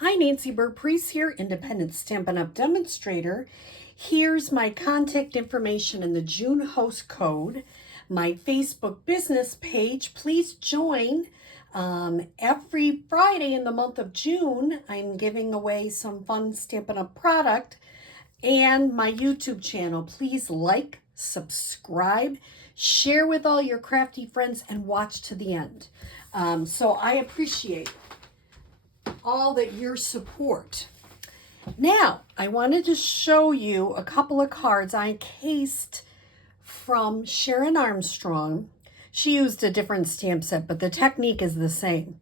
Hi, Nancy Burt-Preece here, Independent Stampin' Up! Demonstrator. Here's my contact information and the June host code, my Facebook business page. Please join. Every Friday in the month of June, I'm giving away some fun Stampin' Up! Product, and my YouTube channel. Please like, subscribe, share with all your crafty friends, and watch to the end. So I appreciate all that your support. Now, I wanted to show you a couple of cards I cased from Sharon Armstrong. She used a different stamp set, but the technique is the same.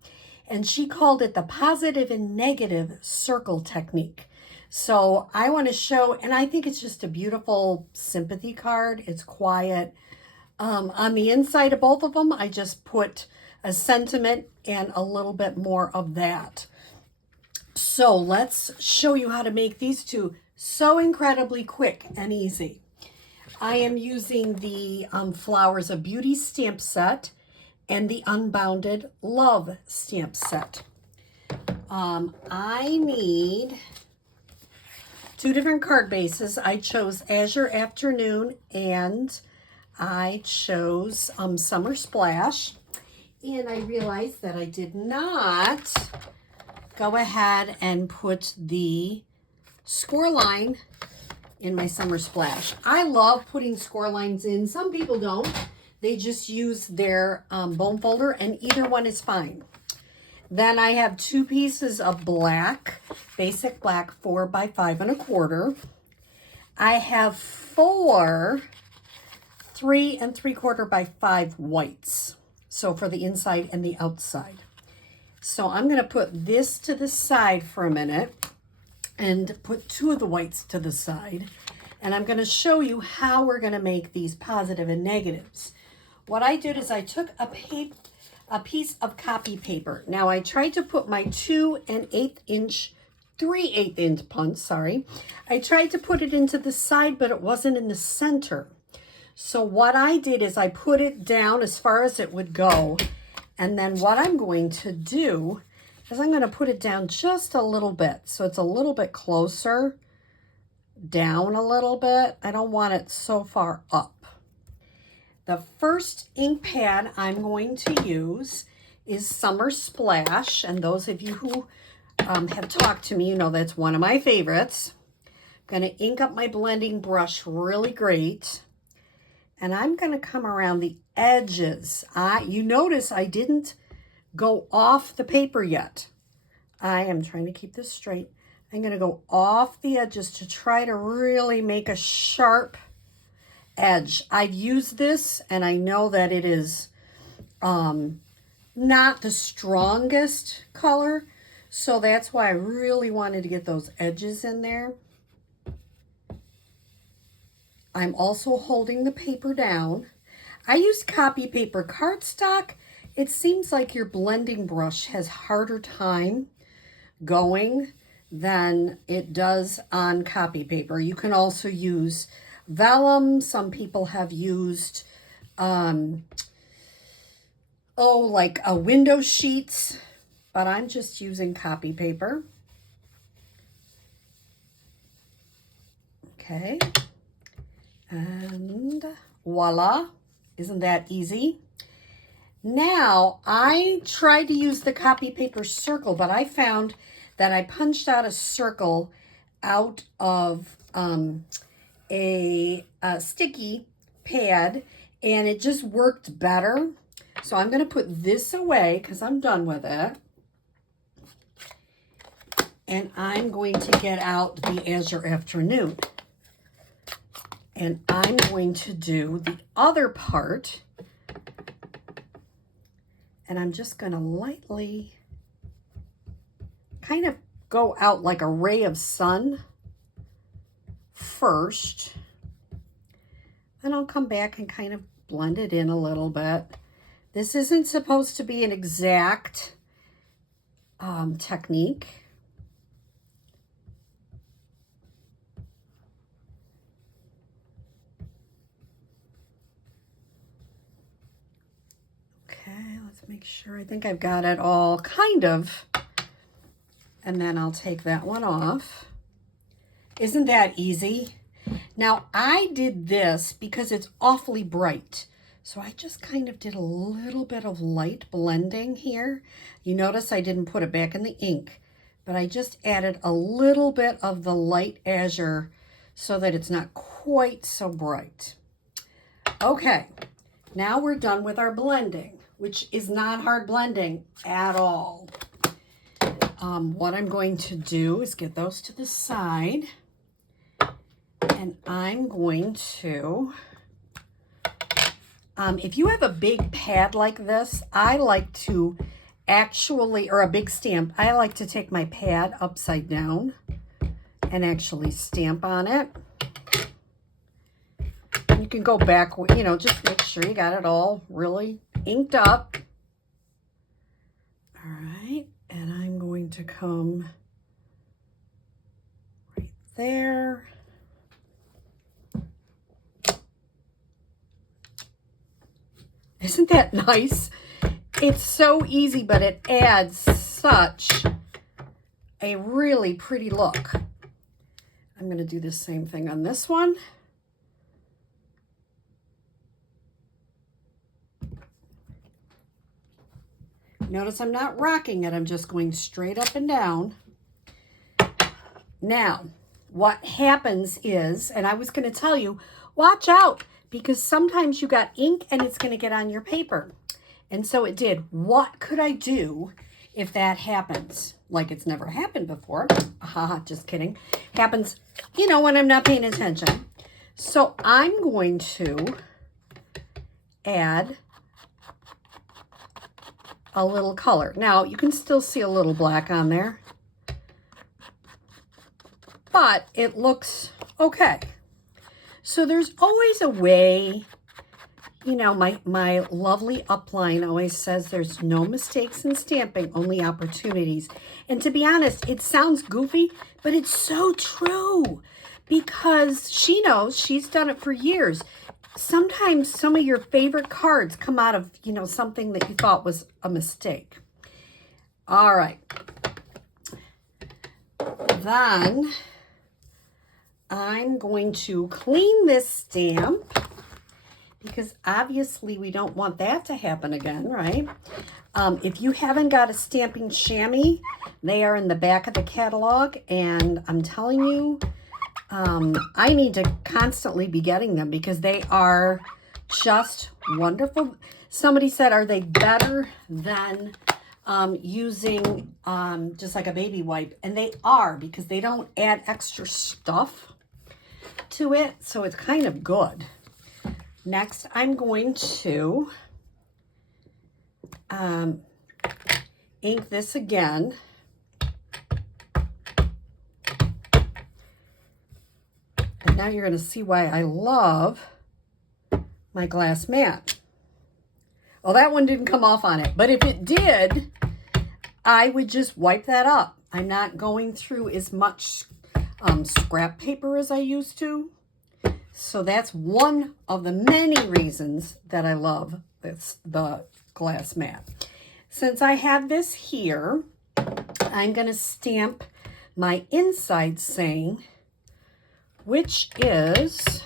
And she called it the positive and negative circle technique. So I want to show, and I think it's just a beautiful sympathy card. It's quiet. On the inside of both of them, I just put a sentiment and a little bit more of that. So let's show you how to make these two so incredibly quick and easy. I am using the Flowers of Beauty stamp set and the Unbounded Love stamp set. I need two different card bases. I chose Azure Afternoon and I chose Summer Splash. And I realized that I did not go ahead and put the score line in my Summer Splash. I love putting score lines in. Some people don't. They just use their bone folder, and either one is fine. Then I have two pieces of black, basic black 4 by 5 1/4. I have 4 3 3/4 by 5 whites. So for the inside and the outside. So I'm going to put this to the side for a minute and put 2 of the whites to the side. And I'm going to show you how we're going to make these positive and negatives. What I did is I took a piece of copy paper. Now I tried to put my 2 1/8 inch, 3/8 inch punch, sorry. I tried to put it into the side, but it wasn't in the center. So what I did is I put it down as far as it would go. And then what I'm going to do is I'm going to put it down just a little bit. So it's a little bit closer, down a little bit. I don't want it so far up. The first ink pad I'm going to use is Summer Splash. And those of you who have talked to me, you know that's one of my favorites. I'm going to ink up my blending brush really great. And I'm going to come around the edges. You notice I didn't go off the paper yet. I am trying to keep this straight. I'm going to go off the edges to try to really make a sharp edge. I've used this and I know that it is not the strongest color. So that's why I really wanted to get those edges in there. I'm also holding the paper down. I used copy paper cardstock. It seems like your blending brush has harder time going than it does on copy paper. You can also use vellum. Some people have used, like a window sheets, but I'm just using copy paper. Okay. And voila, isn't that easy? Now, I tried to use the copy paper circle, but I found that I punched out a circle out of a sticky pad, and it just worked better. So I'm going to put this away because I'm done with it. And I'm going to get out the Azure Afternoon. And I'm going to do the other part. And I'm just going to lightly kind of go out like a ray of sun first. Then I'll come back and kind of blend it in a little bit. This isn't supposed to be an exact technique. Okay, let's make sure. I think I've got it all kind of And then I'll take that one off. Isn't that easy? Now, I did this because it's awfully bright. So I just kind of did a little bit of light blending here. You notice I didn't put it back in the ink, but I just added a little bit of the light azure so that it's not quite so bright. Okay, now we're done with our blending, which is not hard blending at all. What I'm going to do is get those to the side, and I'm going to, if you have a big pad like this, I like to actually, or a big stamp, I like to take my pad upside down and actually stamp on it. You can go back, you know, just make sure you got it all really inked up. All right, and I'm going to come right there. Isn't that nice? It's so easy, but it adds such a really pretty look. I'm going to do the same thing on this one. Notice I'm not rocking it. I'm just going straight up and down. Now, what happens is, and I was going to tell you, watch out, because sometimes you got ink and it's going to get on your paper. And so it did. What could I do if that happens? Like it's never happened before. Just kidding. Happens, you know, when I'm not paying attention. So I'm going to add a little color. Now, you can still see a little black on there, but it looks okay. So there's always a way, you know, my lovely upline always says there's no mistakes in stamping, only opportunities. And to be honest, it sounds goofy, but it's so true because she knows, she's done it for years. Sometimes some of your favorite cards come out of, you know, something that you thought was a mistake. All right. Then I'm going to clean this stamp because obviously we don't want that to happen again, right? If you haven't got a stamping chamois, they are in the back of the catalog, and I'm telling you, I need to constantly be getting them because they are just wonderful. Somebody said, are they better than using just like a baby wipe? And they are, because they don't add extra stuff to it. So it's kind of good. Next, I'm going to ink this again. And now you're going to see why I love my glass mat. Well, that one didn't come off on it, but if it did, I would just wipe that up. I'm not going through as much scrap paper as I used to. So that's one of the many reasons that I love the glass mat. Since I have this here, I'm going to stamp my inside saying, which is,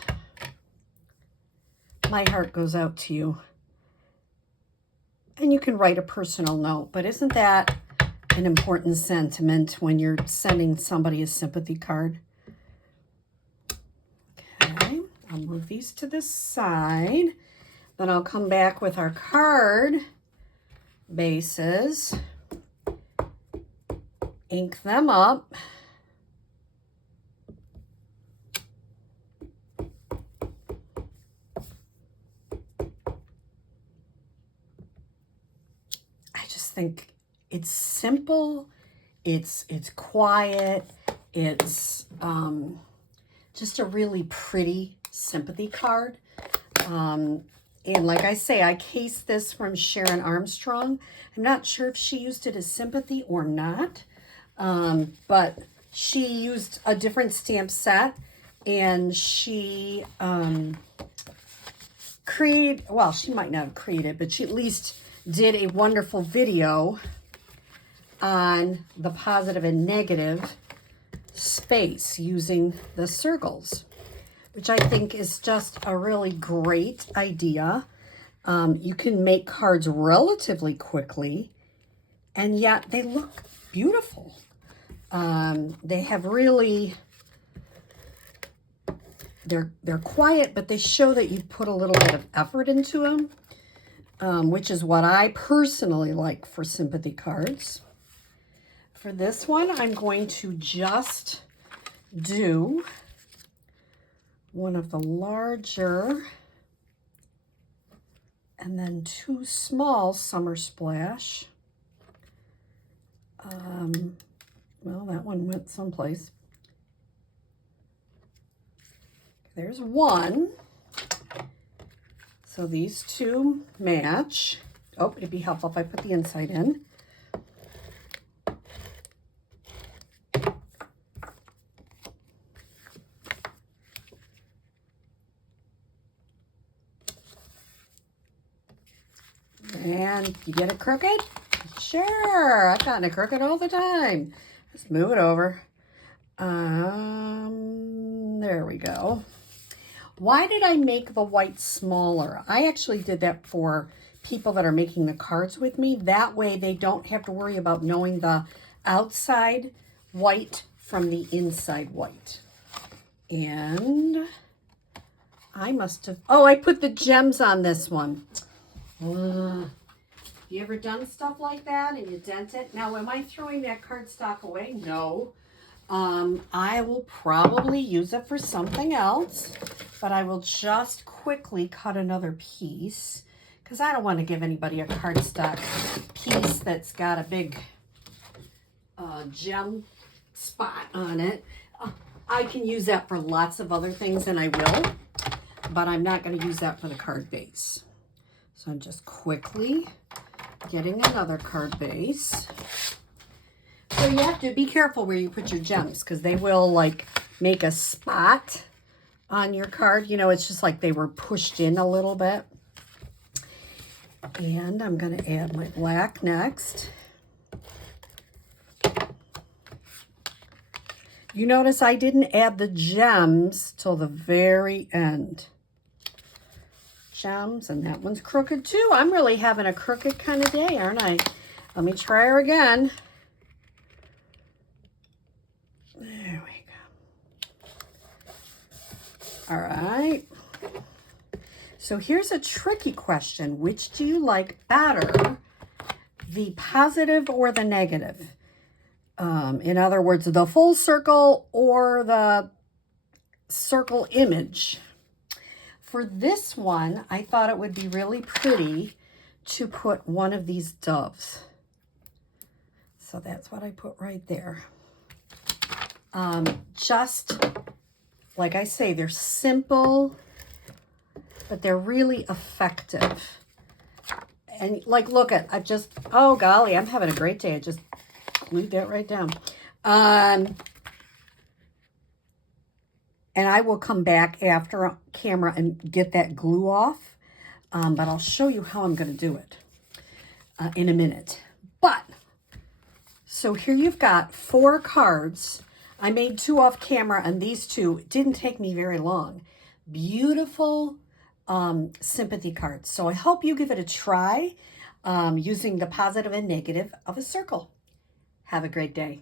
my heart goes out to you. And you can write a personal note, but isn't that an important sentiment when you're sending somebody a sympathy card? Okay, I'll move these to the side. Then I'll come back with our card bases, ink them up. Think it's simple, it's quiet, it's just a really pretty sympathy card. And like I say, I cased this from Sharon Armstrong. I'm not sure if she used it as sympathy or not, but she used a different stamp set, and she created, well, she might not have created, but she at least did a wonderful video on the positive and negative space using the circles, which I think is just a really great idea. You can make cards relatively quickly, and yet they look beautiful. They have really, they're quiet, but they show that you put a little bit of effort into them, which is what I personally like for sympathy cards. For this one, I'm going to just do one of the larger and then 2 small Summer Splash. Well, that one went someplace. There's one. So these 2 match. Oh, it'd be helpful if I put the inside in. And you get it crooked? Sure, I've gotten it crooked all the time. Let's move it over. There we go. Why did I make the white smaller? I actually did that for people that are making the cards with me. That way they don't have to worry about knowing the outside white from the inside white. And I must have, oh, I put the gems on this one. You ever done stuff like that and you dent it? Now, am I throwing that cardstock away? No. I will probably use it for something else, but I will just quickly cut another piece because I don't want to give anybody a cardstock piece that's got a big gem spot on it. I can use that for lots of other things, and I will, but I'm not going to use that for the card base. So I'm just quickly getting another card base. So you have to be careful where you put your gems because they will like make a spot on your card. You know, it's just like they were pushed in a little bit. And I'm going to add my black next. You notice I didn't add the gems till the very end. Gems, and that one's crooked too. I'm really having a crooked kind of day, aren't I? Let me try her again. There we go. All right. So here's a tricky question. Which do you like better, the positive or the negative? In other words, the full circle or the circle image. For this one, I thought it would be really pretty to put one of these doves. So that's what I put right there. Just, like I say, they're simple, but they're really effective. And like, look at, oh golly, I'm having a great day. I just glued that right down. And I will come back after camera and get that glue off. But I'll show you how I'm going to do it in a minute. But, so here you've got 4 cards. I made 2 off camera, and these 2, it didn't take me very long. Beautiful sympathy cards. So I hope you give it a try using the positive and negative of a circle. Have a great day.